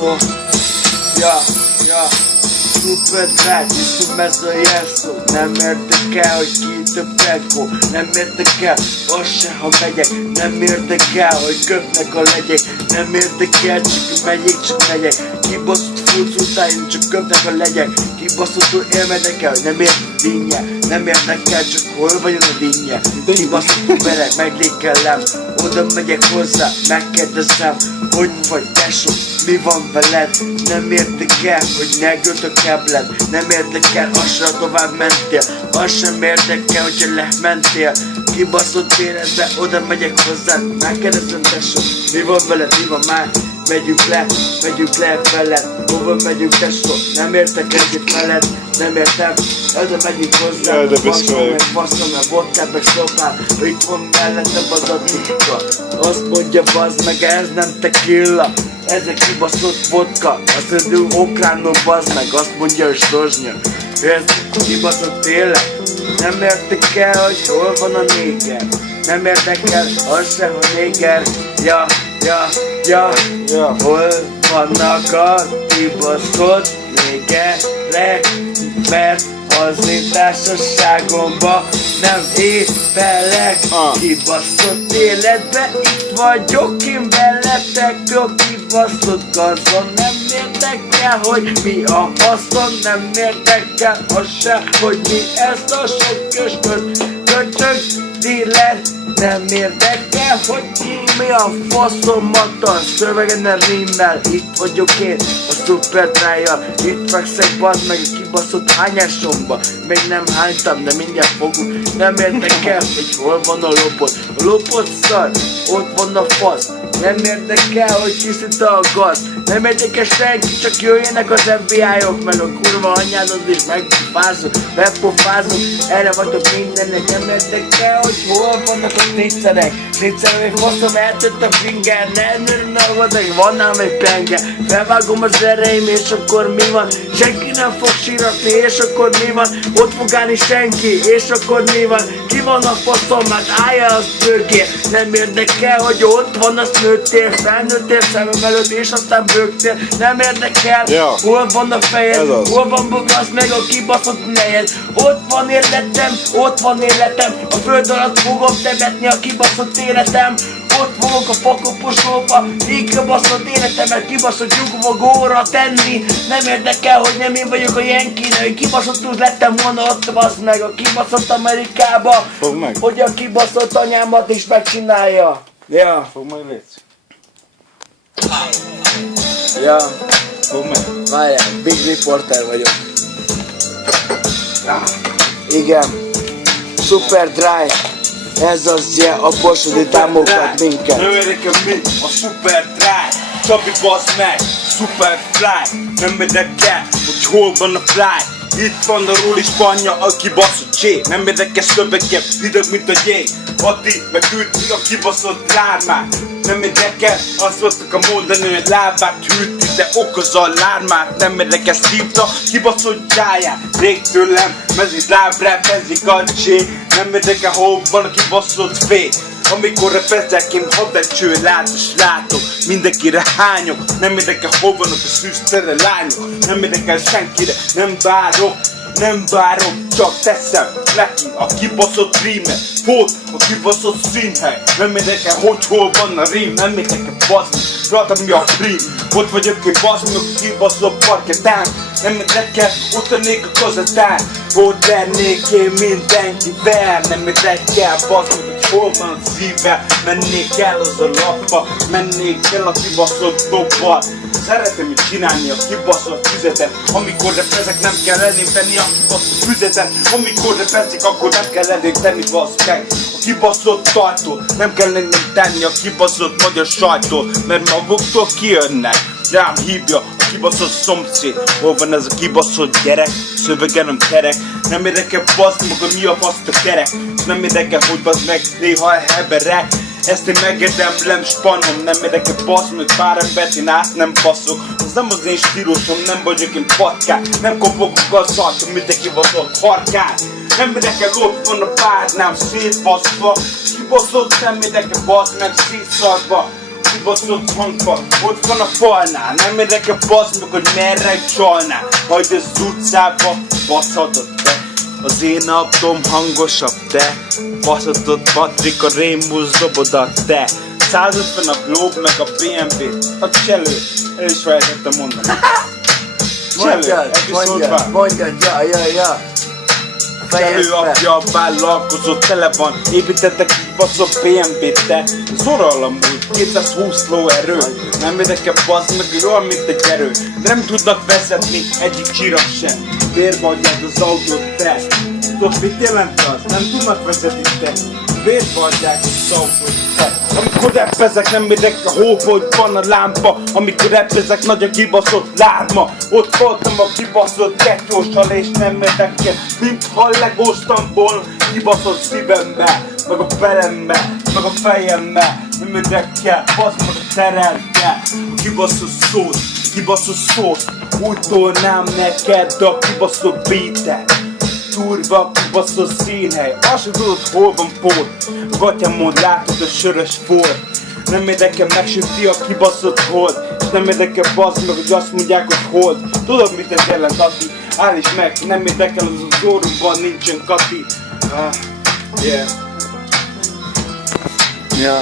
Ja, Super Drive, iszom ez a jelszó. Nem érdekel, hogy ki több telkó. Nem érdekel, az se, ha megyek. Nem érdekel, hogy köpnek a legyek. Nem érdekel, csak megyek, csak megyek. Kibaszott furc után, én csak köpnek a legyek. Kibaszottul élmedek el, hogy nem ér dinnye. Nem érdekel, csak hol vagyon a dinnye. Kibaszottul bereg, meglékelem. Oda megyek hozzá, megkérdezem, hogy vagy tesó, mi van veled? Nem érdekel, hogy negőt a kebled. Nem érdekel, az se tovább mentél. Az sem érdekel, hogyha lementél. Kibaszott életbe, oda megyek hozzád. Megkérdezem tesó, mi van veled, mi van már? Megyünk le veled. Hova megyünk tesó? Nem értek egyet veled. Nem értem, oda megyünk hozzá. Faszom, meg vodkát, meg szopát. Itt van mellettem az a titka. Azt mondja, bazd meg, ez nem tequila. Ez egy kibaszott vodka. Azt mondja, okránul, bazd meg. Azt mondja, hogy Sozsnya. Ez kibaszott tényleg. Nem érdekel, hogy hol van a néger. Nem érdekel, az se, hogy néger. Hol vannak a kibaszott négerek? Mert az én társaságomba nem épelek. Kibaszott életbe itt vagyok én veletek. Jó kibaszott gazon. Nem érdekel, hogy mi a faszon. Nem érdekel az se, hogy mi ez a sok köcsög dealer. Nem érdekel, hogy mi a faszomat a szövegen rimmel. Itt vagyok én a Super Drive-jal. Itt fekszek, bazd meg a kibaszott hányásomba. Még nem hánytam, de mindjárt fogunk. Nem érdekel, hogy hol van a lopod. A lopod szar, ott van a fasz. Nem érdekel, hogy kiszinte a gaz. Nem érdekel senki, csak jöjjenek az FBI-ok. Meg a kurva anyádod is megpofázok, bepofázok. Erre vagyok mindennek. Nem érdekel, hogy hol vannak a négyszerek. Négyszerek, faszom, eltött a finger. Nem, van nálam egy penge. Felvágom az ereim, és akkor mi van? Senki nem fog síratni, és akkor mi van? Ott fog állni senki, és akkor mi van? Ki van a faszom, hát állja az bőgé. Nem érdekel, hogy ott van, azt nőttél, felnőttél szemem előtt, és aztán bőgtél. Nem érdekel, hol van a fejed, hol van bogasz meg a kibaszott nejed. Ott van életem, a föld alatt fogom temetni a kibaszott életem. Ott fogok a fakoposóba, így kibaszott életemet kibaszott nyugvogóra tenni. Nem érdekel, hogy nem én vagyok a Yankee, hogy kibaszott lettem volna ott, baszd meg a kibaszott Amerikába. Fogd meg. Hogy a kibaszott anyámat is megcsinálja. Ja. Fogd meg, légy. Ja. Fogd meg. Várjál, Big Reporter vagyok. Igen. Super Drive. Ez az, a Borsodi támogat minket. Nem érdekel mi a Super Drive. Csabi, bazd meg, Super Fly. Nem érdekel, hogy hol van a fly. Itt van a Ruli Spanya, a kibaszott J. Nem érdekel szövegem, hideg mint a jég. Ati, meg hűti a kibaszott lármát. Nem érdekel, azt mondtak a mondani, hogy lábát hűti, de okoz a lármát. Nem érdekel, szívta kibaszott jáját. Rég tőlem, mezit lábráp, ezik a J. Nem érdekel, hol van a kibaszott fény. Amikor repezek, én habecső látos látok. Mindenkire hányok. Nem érdekel, hol vannak a szűztere lányok. Nem érdekel senkire, nem várok, csak teszem neki a kibaszott rímet. Volt a kibaszott színhely. Nem érdekel, hogy hol van a rím. Nem érdekel, bazd, rajta mi a prím. Ott vagyok én, bazd meg a kibaszott parketán. Nem érdekel, ott lennék a kazetán. Ott lennék én mindenkivel. Nem érdekel, bazd meg, hogy hol van a szíve. Mennék el az a lappa, mennék el a kibaszott dobbal. Szeretem így csinálni a kibaszott füzetet. Amikor repezek, nem kell elém tenni a kibaszott füzetet. Amikor repezek, akkor nem kell elém tenni, bazd meg a kibaszott tartót. Nem kell elém tenni a kibaszott magyar sajtót. Mert maguktól kijönnek, rám hívja a kibaszott szomszéd. Hol van ez a kibaszott gyerek? Szövegen nem terek. Nem érdekel, bazd meg, hogy mi a faszt a kerek. Nem érdekel, hogy bazd meg, néha elheberek. Ezt én megérdemlem, spanom. Nem érdekel, bazd meg, pár embert én át nem baszok. Ez nem az én stílusom, nem vagyok én patkán. Nem kopogok az arcom, mint egy kibaszott harkán. Nem érdekel, ott van a párnám szétbaszva. Kibaszott, nem érdekel, bazd meg, szétszarva. kibaszott hangfal, ott van a falnál. Nem érdekel basz meg, hogy merre csalnál. Majd az utcába baszhatod te. Az én abdom hangosabb te. Baszhatod Patrik, a Rémus dobodat te. 150 a Globe meg a BMW. A cselő, el is felejtettem mondani. Mondjad, ja. Cselő apja a vállalkozó tele van. Építettek kibaszott BMW-t te. Zorral amúgy, 220 lóerő. Nem érdekel basz meg, jól mint egy erő. De nem tudnak vezetni egyik csirak sem. Vérbagyják az autót te. Tudod mit jelent az? Nem tudnak vezetni te. Vérbagyják az autót te. Amikor rappezek nem érdekel hóba, hogy van a lámpa. Amikor rappezek nagy a kibaszott lárma. Ott voltam a kibaszott kettőssal és nem érdekel. Mintha legóztam volna kibaszott szívemmel. Meg a felemmel, meg a fejemmel. Nem érdekel, basz meg a terelkel. A kibaszott szót. Úgy tolnám neked a kibaszott beatet. Durva, kibaszott színhely. Azt sem tudod, hol van pót. A gatyámon látod a sörös volt. Nem érdekel, megsüti a kibaszott hold. És nem érdekel, basz meg, hogy azt mondják, hogy hold. Tudod mit ez jelent, Ati? Állíts meg, nem érdekel, az orrunkban nincsen Kati. Yeah. Ja.